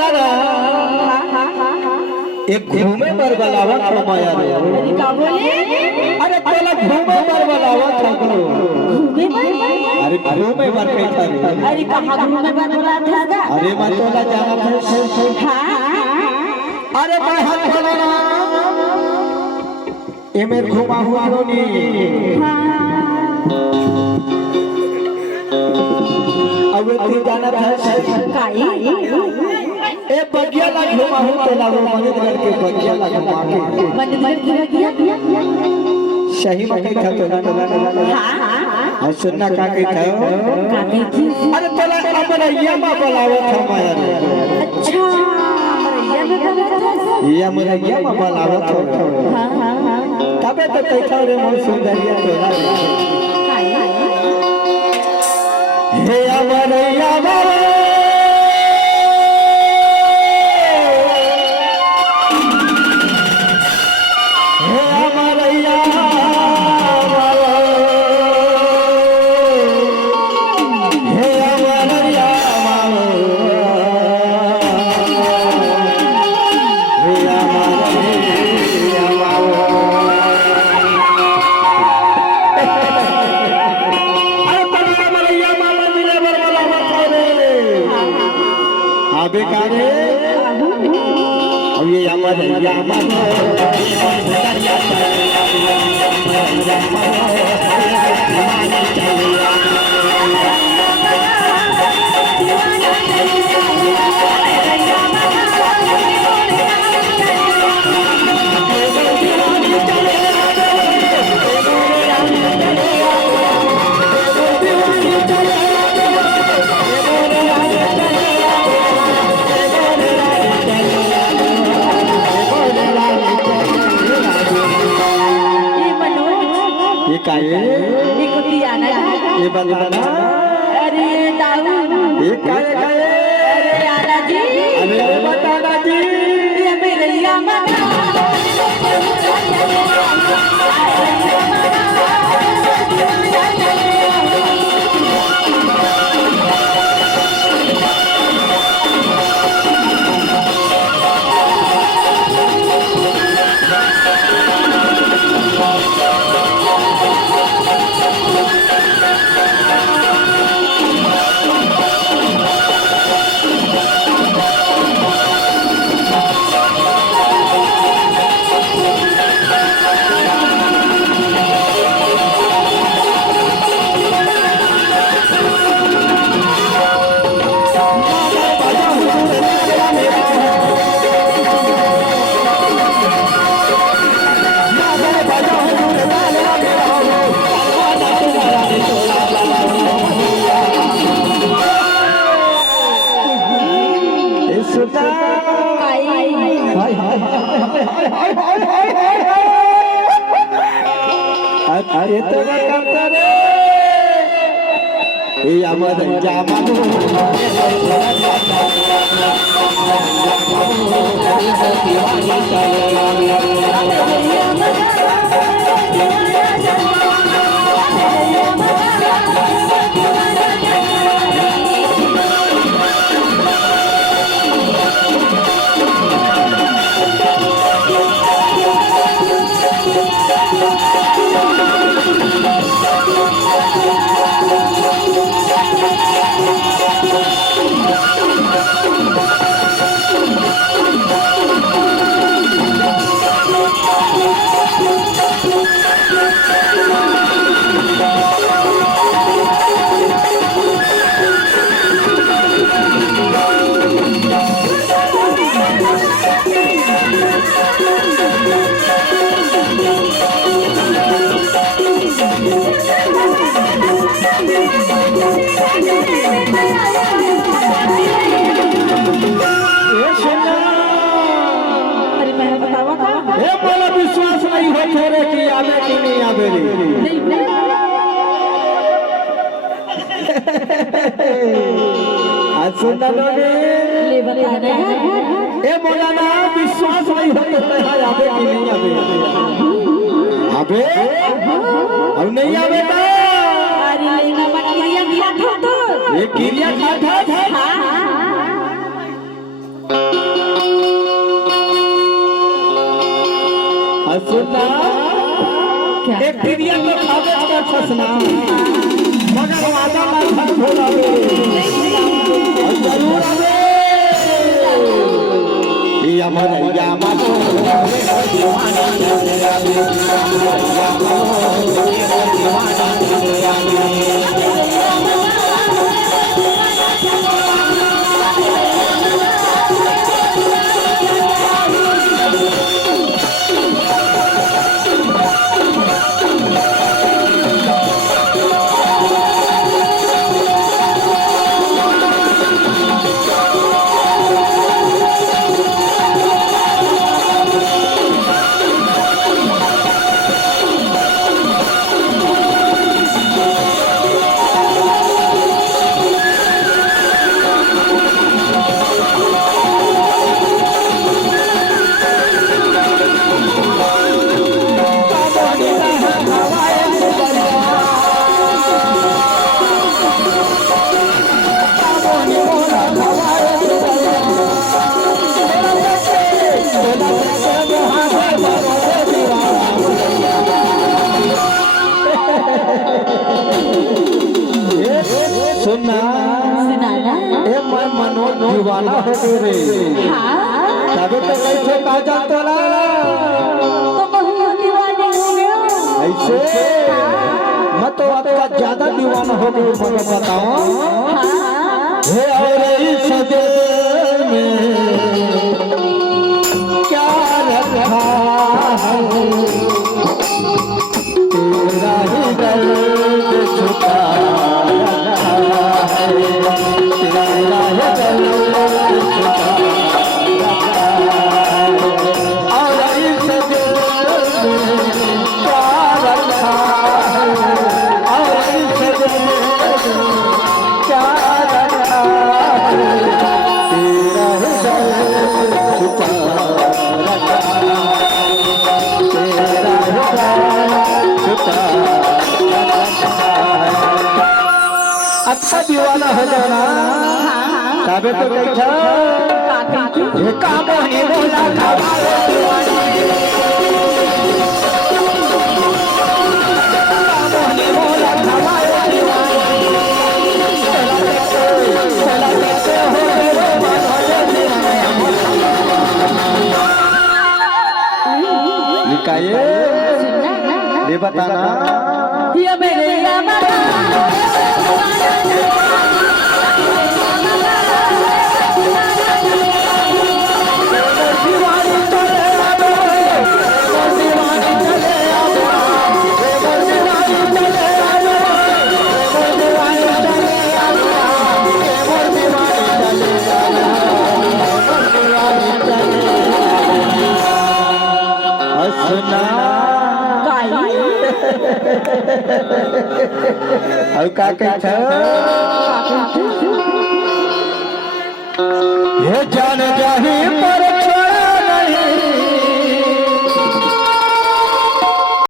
तोला ना एक घूमे पर बलावा था माया रे। अरे का बोले? अरे तोला घूमे पर बलावा था को। घूमे पर? अरे घूमे पर कैसा रे? अरे कहाँ घूमे पर बोला था? अरे मैं तोला जाना था। हाँ। अरे मैं हाथ तोला ना ये मेरे घुमा हुआ रोनी। अब तू जाना था काई? ए बगिया ला घुमा हूं तोला वो मदद करके बगिया ला घुमा के मन बगिया सही में था तोला। हाँ और सुनना का था थी? अरे तोला अपना यमा बुलावा था माया रे। अच्छा ये में बोला था? ये मेरा यमा बुलावा था। हाँ तबे तो कैसा रे मोर सुंदरिया तोला हे अमर यामा बेकारे अब ये यामा ये कुतिया ना ये बंदाना अरे दाऊ ये काहे अरे आला जी अरे बताना जी ये मेरे यामा अरे तो करता रे ये हमारा जामा विश्वास नहीं हो रे कि आवे कि नहीं आवे रे आज सुन लो रे ए मौलाना विश्वास नहीं हो आवे कि नहीं आवे आवे और नहीं आवे ना अरे ना क्रिया खा तो ये क्रिया खा था सुना एक क्रिया में खावे का फसना मगर वादा ना खत्म हो जावे और जरूर आवे ये हमारा यामा तो दीवाना सुनना ए मैं मनोज दीवाना हो गए रे तबे तो कैसे कहा जाता ला तो बहुत दीवाने हो गए ऐसे मैं तो आपका ज्यादा दीवाना हो गई मुझे बताओ हे और इस दिल में क्या रखा है तेरा ही दर्द छुपा अच्छा दीवाना हो जाना तबे तो कैसा ये काम ही बोला हमारे दीवाने काम ही बोला हमारे दीवाने चला कैसे हो रे हमारे दीवाने निकाये ये बताना ये मेरे यामा और का कहता ये जान